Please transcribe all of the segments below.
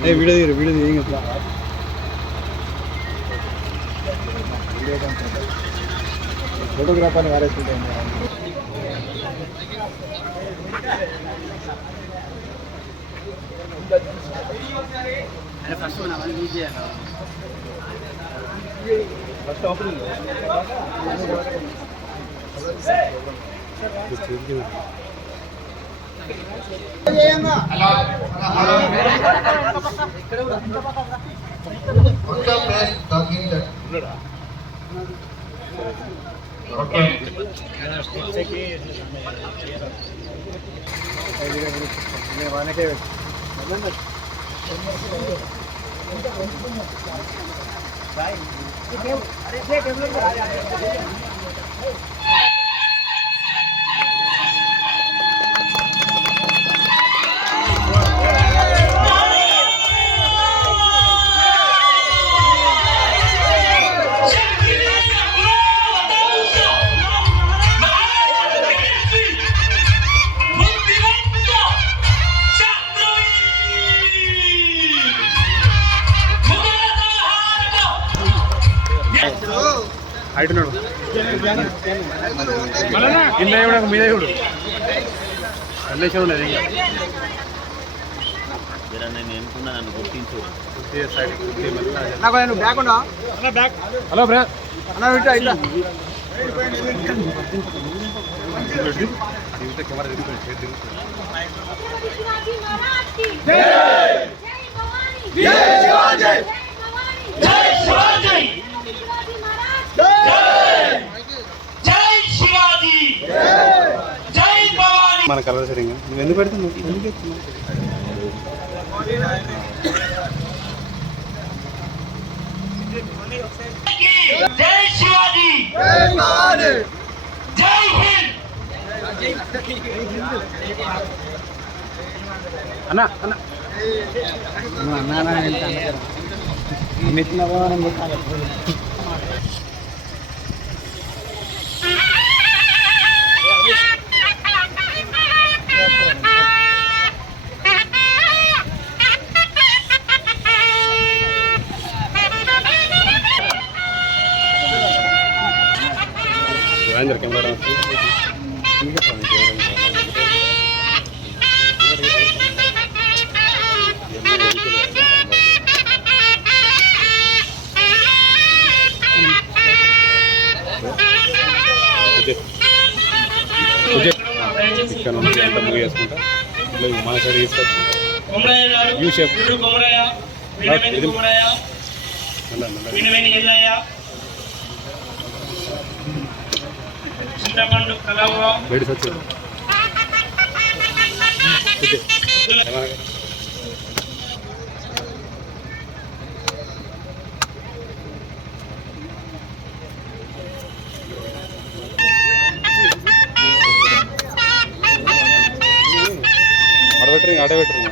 Hey, we did it, we did it. Photograph on the other side. నేను వానకే ఆడుతున్నాడు కింద కూడా ભાઈ અરે જે ડેવલપર సైడ్ కొద్దిగా మెల్లగా. నాకు నువ్వు బ్యాక్ ఉండవా హలో బ్రా అన్న ఇట్లా ఇట్లా కెమెరా దిగుతుంది సైడ్ మన కలర్ సరిగా నువ్వు ఎందుకు పెడుతున్నావు? ఎందుకు ఎత్తున్నావు? జై శివాజీ! జై హింద్! అన్న అన్న. అన్నా అన్నా ఎంత. మెట్టినవా ఇంకా ఇక్కడ నుంచి అంతా ముగివేసుకుంటా ఇట్లా మన గారు యూ షేప్ చింతపండు కలవ. వేడి సచ్చు అడబెట్టరు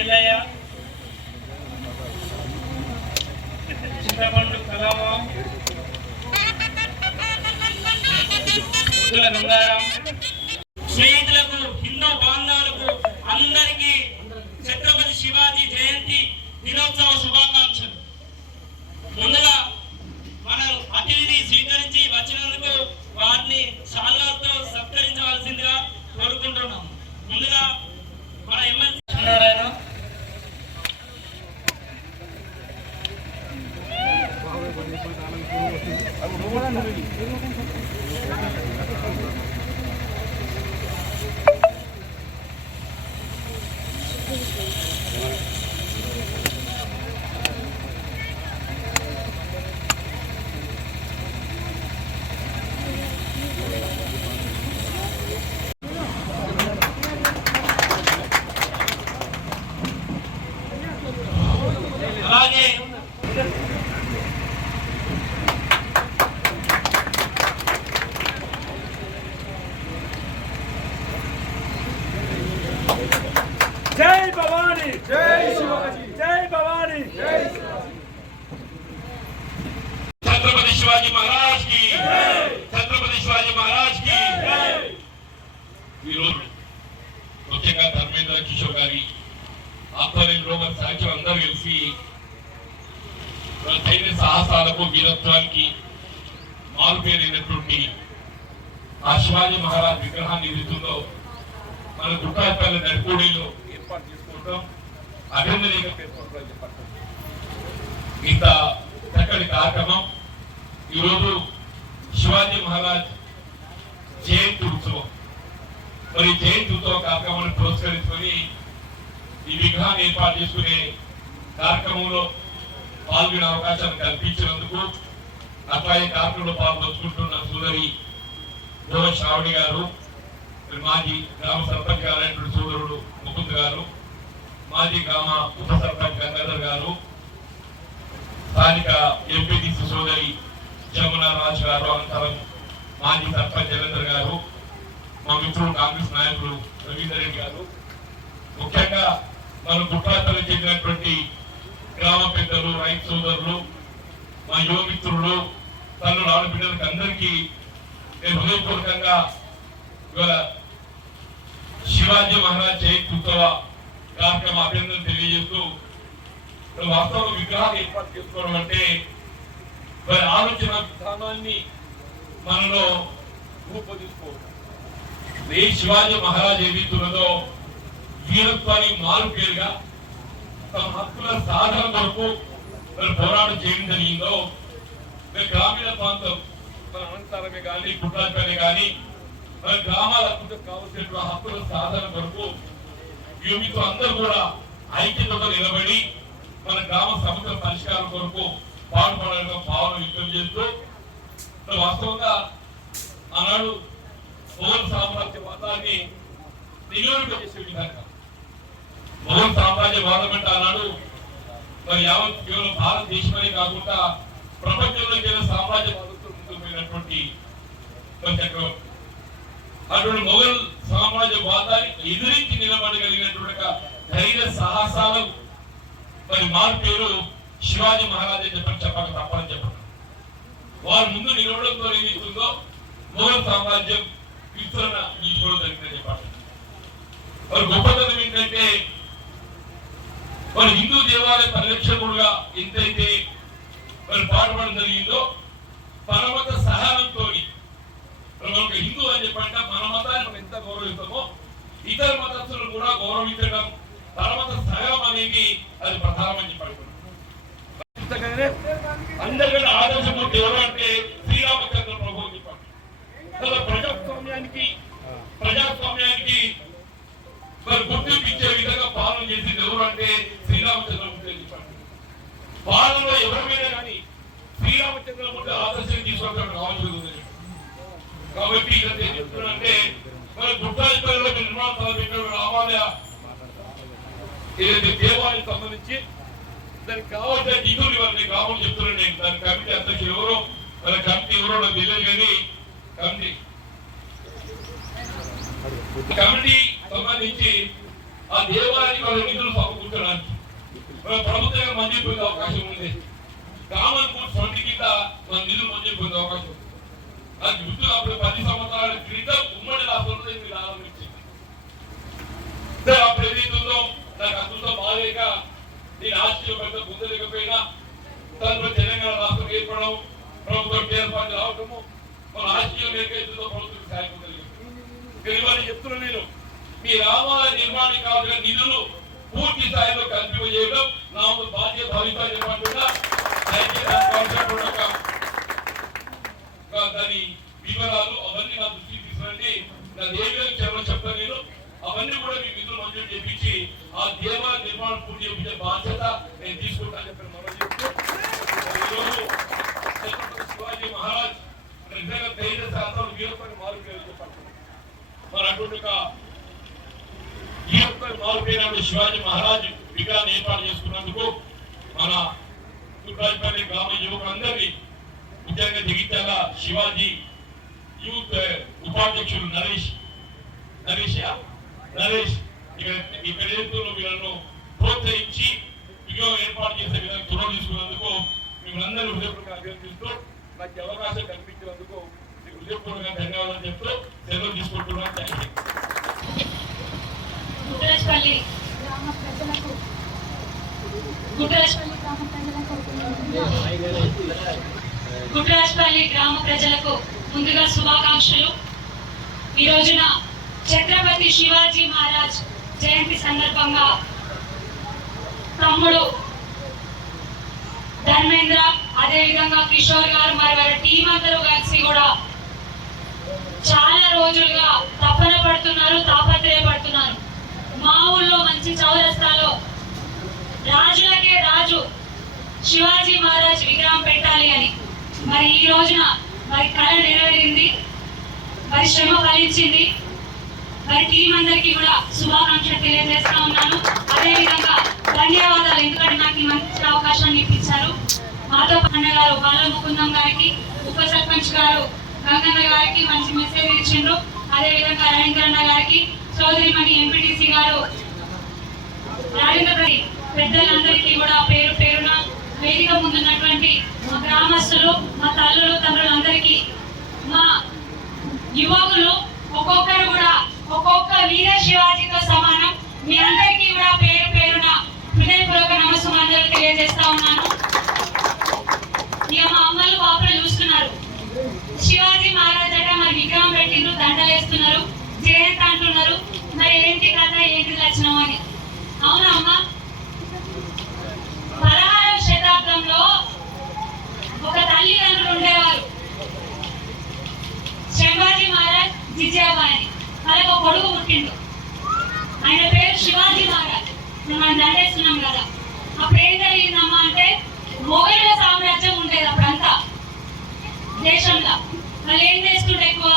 ఎల్లయ్య. చింతపండు కలామ గంగారాం స్నేహితులకు హిందూ బాంధవులకు అందరికీ ఛత్రపతి శివాజీ జయంతి దినోత్సవ శుభాకాంక్షలు. ముందుగా మనం అతిథిని స్వీకరించి వచ్చినందుకు వారిని శాలువాతో సత్కరించవలసిందిగా కోరుకుంటున్నాం. ముందుగా మన ఎమ్మెల్సీ అలాగే ధైర్య సాహసాలకు వీరత్వానికి మారుపేరైనటువంటి ఆ శివాజీ మహారాజ్ విగ్రహాన్ని ఏదైతుందో మన గుట్టాపల్లి నడిపూడిలో ఏర్పాటు చేసుకోవడం అభినందనీయంగా పేర్కొనడం చెప్పండి ఇంత చక్కటి కార్యక్రమం. ఈరోజు శివాజీ మహారాజ్ జయంతి ఉత్సవం. మరి జయంతి ఉత్సవ కార్యక్రమాన్ని పురస్కరించుకొని ఈ విగ్రహాన్ని ఏర్పాటు చేసుకునే కార్యక్రమంలో పాల్గొనే అవకాశం కల్పించినందుకు అట్లాగే కార్యక్రమంలో పాల్గొంచుకుంటున్న సోదరి గోవ శ్రావణి గారు మాజీ గ్రామ సర్పంచ్ గారైనటువంటి సోదరుడు ముకుంద్ గారు మాజీ గ్రామ ఉప సర్పంచ్ గంగాధర్ గారు స్థానిక ఎంపీటీసీ సోదరి జమునా రాజు గారు అనంతరం మాజీ సర్పంచ్ జగేందర్ గారు మా మిత్రులు కాంగ్రెస్ నాయకులు రవీందర్ రెడ్డి గారు. ముఖ్యంగా మన గుట్రాతలకు చెందినటువంటి గ్రామ పెద్దలు రైతు సోదరులు మా యువమిత్రులు తల్లులు తల్లు ఆడబిడ్డలకు అందరికీ నేను హృదయపూర్వకంగా ఇవాళ శివాజీ మహారాజ్ జయంతి ఉత్సవ కార్యక్రమ అభ్యర్థులు తెలియజేస్తూ ఇప్పుడు వాస్తవ విగ్రహాలు ఏర్పాటు చేసుకోవడం అంటే మరి ఆలోచన విధానాన్ని మనలో రూపొందించుకోవడం. ఏ శివాజీ మహారాజ్ ఏదైతున్నదో వీరత్వానికి మారు పేరుగా తమ హక్కుల సాధన కొరకు మరి పోరాటం చేయడం జరిగిందో మరి గ్రామీణ ప్రాంతం మన అనంతరమే కానీ కుట్రాపల్లి కానీ మరి గ్రామాల హక్కులకు కావలసిన హక్కుల సాధన కొరకు యువమితో అందరూ కూడా ఐక్యతతో నిలబడి మన గ్రామ సమస్యల పరిష్కారం కొరకు పాల్పడాలని భావన వ్యక్తం చేస్తూ వాస్తవంగా ఆనాడు సోదర సామ్రాజ్య వాదాన్ని నిలువరింపజేసే విధంగా మొఘల్ సామ్రాజ్యవాదం అంటే ఆనాడు మరి యావత్ కేవలం భారతదేశమే కాకుండా ప్రపంచంలో కేవలం సామ్రాజ్యవాదంతో ముందుకు పోయినటువంటి చక్రవర్తి అటువంటి మొఘల్ సామ్రాజ్యవాదాన్ని ఎదిరించి నిలబడగలిగినటువంటి ధైర్య సాహసాలు. మరి మార్పేరు శివాజీ మహారాజే చెప్పని చెప్పక తప్పని చెప్పండి వారు ముందు నిలవడంతో ఏదైతుందో మొఘల్ సామ్రాజ్యం విస్తరణ ఈ కూడా జరిగిందని చెప్పండి మరి గొప్పతనం ఏంటంటే మరి హిందూ దేవాలయ పరిరక్షకుడుగా ఎంతైతే మరి పాటుపడడం జరిగిందో పరమత సహనంతో మరి ఒక హిందూ అని చెప్పంటే మన మతాన్ని మనం ఎంత గౌరవిస్తామో ఇతర మతస్థులను కూడా గౌరవించడం పరమత సహనం అనేది అది ప్రధానమని ఏదైతే దేవాలయం సంబంధించి దానికి కావాల్సిన నిధులు ఇవ్వాలి నేను గ్రామం చెప్తున్నాను నేను. దాని కమిటీ అధ్యక్షులు ఎవరో వాళ్ళ కమిటీ ఎవరో నాకు తెలియదు కానీ కమిటీ. కమిటీ సంబంధించి ఆ దేవాలయానికి వాళ్ళ నిధులు సమకూర్చడానికి. మన ప్రభుత్వంగా మంజూరు పొందే అవకాశం ఉంది. కామన్ ఫుడ్ ఫండ్ కింద మన నిధులు మంజూరు పొందే అవకాశం ఉంది. అది గుర్తు అప్పుడు పది సంవత్సరాల క్రితం ఉమ్మడి రాష్ట్రంలో ఇది ప్రారంభించింది అప్పుడు ఏదైతే నేను ఆస్ట్రేలియా పెద్ద పొందలేకపోయినా దాంట్లో తెలంగాణ రాష్ట్రం ఏర్పడడం ప్రభుత్వం ఏర్పాటు రావడము మన ఆస్ట్రేలియా ఏకైతుందో ప్రభుత్వం సాయం పొందలేదు చెప్తున్నా నేను. మీ రామాలయ నిర్మాణం కావాల్సిన నిధులు పూర్తి స్థాయిలో కల్పింపజేయడం నా ఒక బాధ్యత భావిత చెప్పకుండా దాని వివరాలు అవన్నీ నా దృష్టికి తీసుకురండి. నా దేవుడు చేయాలో నేను. అవన్నీ కూడా మీ విధులు మంజూరు చేయించి ఆ దేవాలయ నిర్మాణం పూర్తి చేయించే బాధ్యత నేను తీసుకుంటాను. చెప్పిన మనం చెప్తూ ఈరోజు శివాజీ మహారాజ్ నిజంగా ధైర్య శాతం వీరపని మారు పేరు చెప్పారు. మరి అటువంటి ఒక వీరపని మారు పేరు శివాజీ మహారాజ్ విగ్రహాన్ని ఏర్పాటు చేసుకున్నందుకు మన తుర్రాజపల్లి గ్రామ యువకులందరినీ ముఖ్యంగా జగిత్యాల శివాజీ యూత్ ఉపాధ్యక్షుడు నరేష్ నరేష్ నరేష్ మీ పెద్దలు ఏడుతున్న వీళ్ళను ప్రోత్సహించి ఉద్యోగం ఏర్పాటు చేసే విధంగా చొరవ తీసుకున్నందుకు మిమ్మల్ని అందరూ హృదయపూర్వకంగా అభ్యర్థిస్తూ నాకు అవకాశం కల్పించినందుకు మీకు హృదయపూర్వకంగా ధన్యవాదాలు చెప్తూ సెలవు తీసుకుంటున్నాను. థ్యాంక్ యూ గుడ్డరాజపల్లి గ్రామ ప్రజలకు గుడ్డరాజపల్లి గ్రామ ప్రజలకు గుడ్డరాజపల్లి గ్రామ ప్రజలకు ముందుగా శుభాకాంక్షలు. ఈ రోజున ఛత్రపతి శివాజీ మహారాజ్ జయంతి సందర్భంగా తమ్ముడు ధర్మేంద్ర అదేవిధంగా కిషోర్ గారు మరి వారి టీం అందరూ కలిసి కూడా చాలా రోజులుగా తపన పడుతున్నారు తాపత్రయపడుతున్నారు. మా ఊళ్ళో మంచి చౌరస్తాలో రాజులకే రాజు శివాజీ మహారాజ్ విగ్రహం పెట్టాలి అని. మరి ఈ రోజున మరి కళ నెరవేరింది మరి శ్రమ ఫలించింది. మరి టీం అందరికీ కూడా శుభాకాంక్షలు తెలియజేస్తా ఉన్నాను. అదేవిధంగా ధన్యవాదాలు ఎందుకంటే నాకు ఈ మంచి అవకాశాన్ని ఇప్పించారు. మాతో పండ గారు బాల ముకుందం గారికి ఉప సర్పంచ్ గారు గంగన్న గారికి మంచి మెసేజ్ ఇచ్చిండ్రు. అదేవిధంగా రవీంద్ర అన్న గారికి చౌదరిమణి ఎంపీటీసీ గారు రాజేంద్ర పెద్దలందరికీ కూడా పేరు పేరున వేదిక ముందున్నటువంటి మా గ్రామస్తులు మా తల్లులు తండ్రులందరికీ మా యువకులు ఒక్కొక్కరు కూడా ఒక్కొక్క వీర శివాజీతో సమానం. మీ అందరికీ కూడా పేరు పేరున హృదయపూర్వక నమస్కారాలు తెలియజేస్తా ఉన్నాను. ఇక మా అమ్మలు పాపలు చూస్తున్నారు. శివాజీ మహారాజ్ అట మరి విగ్రహం పెట్టిండ్రు దండ వేస్తున్నారు జయంత్ అంటున్నారు. మరి ఏంటి కథ ఏంటి లక్షణం అని. అవునా పదహారవ శతాబ్దంలో ఒక తల్లిదండ్రులు ఉండేవారు. శంభాజీ మహారాజ్ జిజాబాయి అని వాళ్ళకి ఒక కొడుకు పుట్టిండు. ఆయన పేరు శివాజీ మహారాజ్. ఇప్పుడు మనం దండేస్తున్నాం కదా. అప్పుడు ఏం జరిగిందమ్మా అంటే మొఘలుల సామ్రాజ్యం ఉండేది అప్పుడంతా. దేశంలో. వాళ్ళు ఏం చేస్తుండే ఎక్కువ?